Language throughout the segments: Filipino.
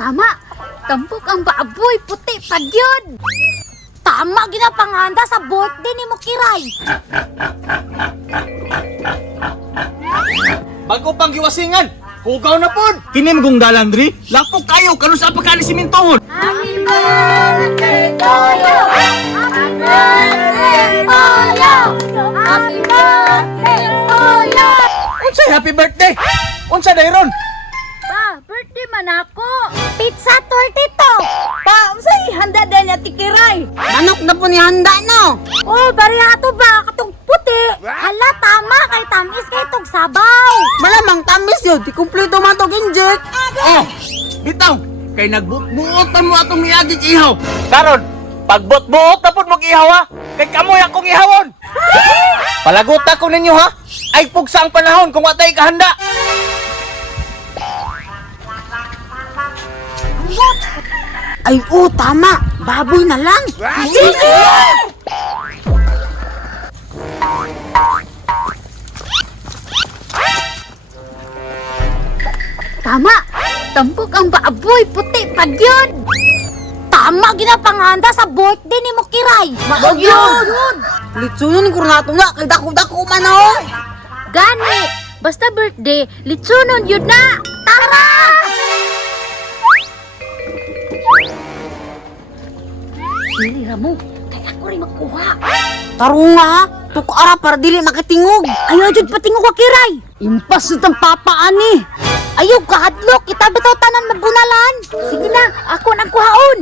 Tama, tampok ang baboy, puti pa yun. Tama, ginapanganda sa birthday ni Mukiray. Bago pang giwasingan, hugaw na pod. Kinim kong dalandri, lapok kayo, kano sa pagkali simintohon. Happy birthday to you! Happy birthday to you! Happy birthday to you! Unsay happy birthday? Unsa dayron? Pa, birthday man ako. Pizza tortito. Pa, unsay handa din niya tikiray. Manok na po ni handa, no? Oh, bariyato ba? Katong puti. Hala, tama. Kay tamis kay tong sabaw. Malamang tamis yun. Di kumpleto man to ginjek. Oh, bitaw, kay nagbuot-buotan mo atong miagig ihaw. Karon, pagbot-buot na pod mo ihaw ha. Kay kamoy akong ihawon. Palaguta ko ninyo ha. Ay pugsa ang panahon kung watay kahanda. Ay, tama. Baboy na lang. Sige! Tama! Tampok ang baboy, puti pa yun! Tama, ginapanganda sa birthday ni Mukiray! Yun! Litsunon ko na ito na. Kay dako-dako man, oh. Gani! Basta birthday, litsunon yun na! Tara! Dili mo, kaya ako rin magkuha. Tarunga, ha? Tukara para dili makitingog. Ayaw dyan patingog ka, Kiray! Impas itong papaan, eh. Ayaw kahadlok, kita bitaw tanan mabunalan. Sige na, ako nang kuhaon.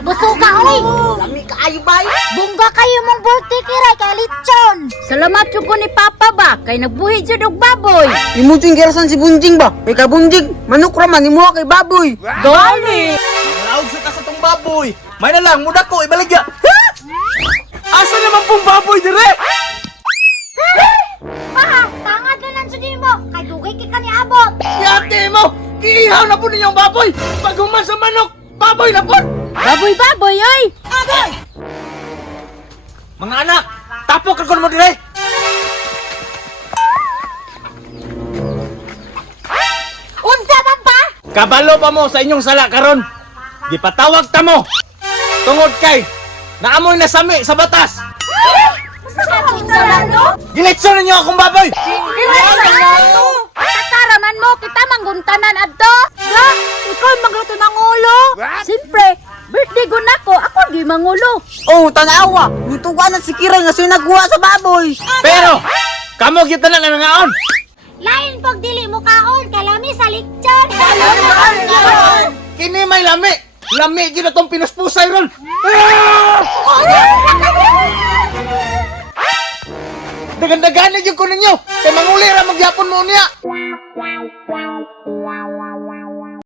Busog ka, oy! Lami ka, ay, bay. Bungga kayo mong birthday, Kiray, kay Lechon. Salamat yung ko ni Papa ba, kay nagbuhi dyan og baboy. Imuting kirasan si Bunjing ba? Kay kabunjing, manok raman, imuha kay baboy. Dali! Laog sa ta sa tong baboy. May na lang, muda ko, ibaligya. Asa naman pong baboy dire? Pa, tangad na lang sa mo, kay dugay kay kaniabot. Yate mo, kiihaw na po ninyong baboy. Paghuman sa manok, baboy na po. Baboy-baboy, oy! Mga anak, tapok ako mo dire. Unsa man pa? Kabalo pa mo sa inyong sala karon. Gipatawag ta mo. Tungod kay naamoy na sami sa batas. Gilitson ninyo akong baboy. Patakaraman mo, kita mangguntanan adto. Ya, ikaw magluto ng ulo. Siyempre, birthday ko na ko, ako di mangulo. Oh, tanawa. Lutugan na si Kiray nga siya nagkuha sa baboy. Pero kamo kita na nangaon. Lain pag dili mo kaon, kalami sa lechon. Kini may lami. Lami gyud atong pinuspusay ron. Dagan-dagan gyud ko ninyo. Kay manguli ra magyapon mo niya.